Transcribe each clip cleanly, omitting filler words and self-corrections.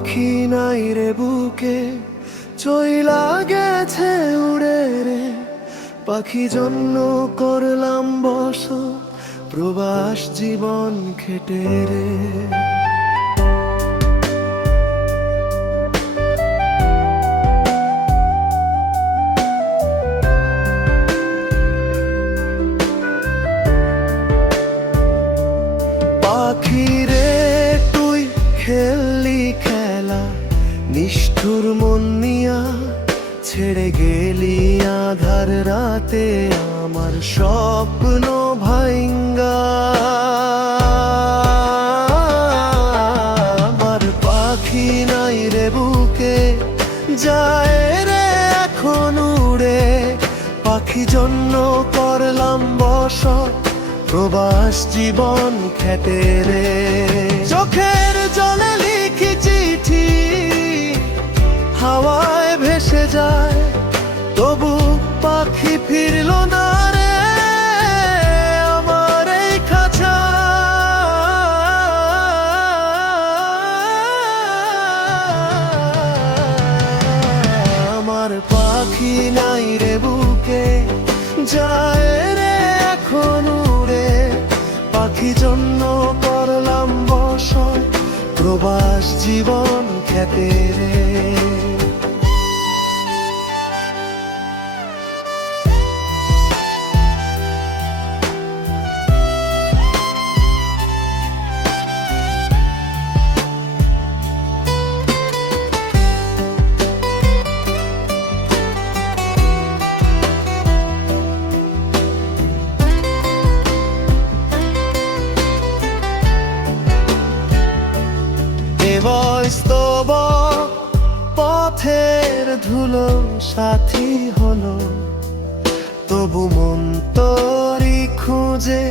পাখি নাই রে বুকে, চইলা গেছে উড়ে রে। পাখি জন্য করলাম বসত, প্রবাস জীবন খেটে রে। পাখি রে তুই খেললি খেলা, নিষ্ঠুর মন নিয়া ছেড়ে গেলি আধার রাতে আমার স্বপ্ন ভাইঙ্গা। আমার পাখি নাই রে বুকে, যায় রে এখন উড়ে। পাখি জন্য করলাম বসত, প্রবাস জীবন খেটে রে। চোখের জলে লিখি চিঠি, হাওয়ায় ভেসে যায়, তবু পাখি ফিরল না রে আমার এই খাঁচা। আমার পাখি নাই রে বুকে, যায় রে এখন উড়ে। পাখি জন্য করলাম বসত, প্রবাস জীবন খেটে রে। স্তব পথের ধুলো সাথী হলো, তবু মন তোরি খুঁজে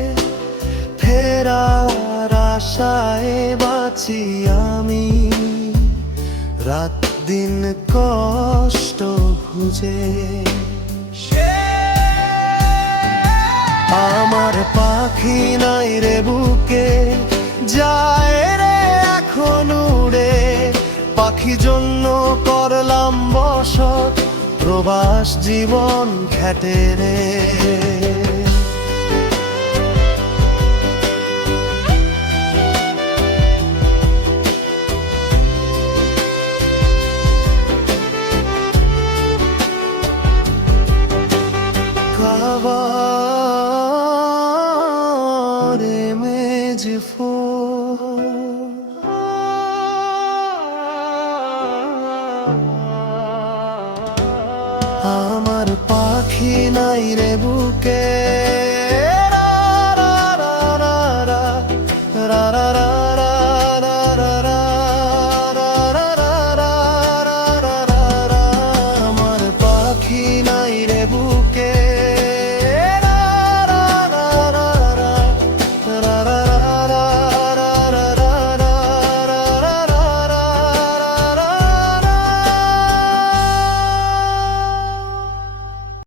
ফেরার আশায় বাঁচি আমি। রাত দিন কষ্ট খুঁজে আমার পাখি নাই রে বুকে, যায় রে এখন উড়ে। পাখি জন্য করলাম বসত, প্রবাস জীবন খেটে রে। খাবারে মেজ আমার পাখি নাই রে বুকে,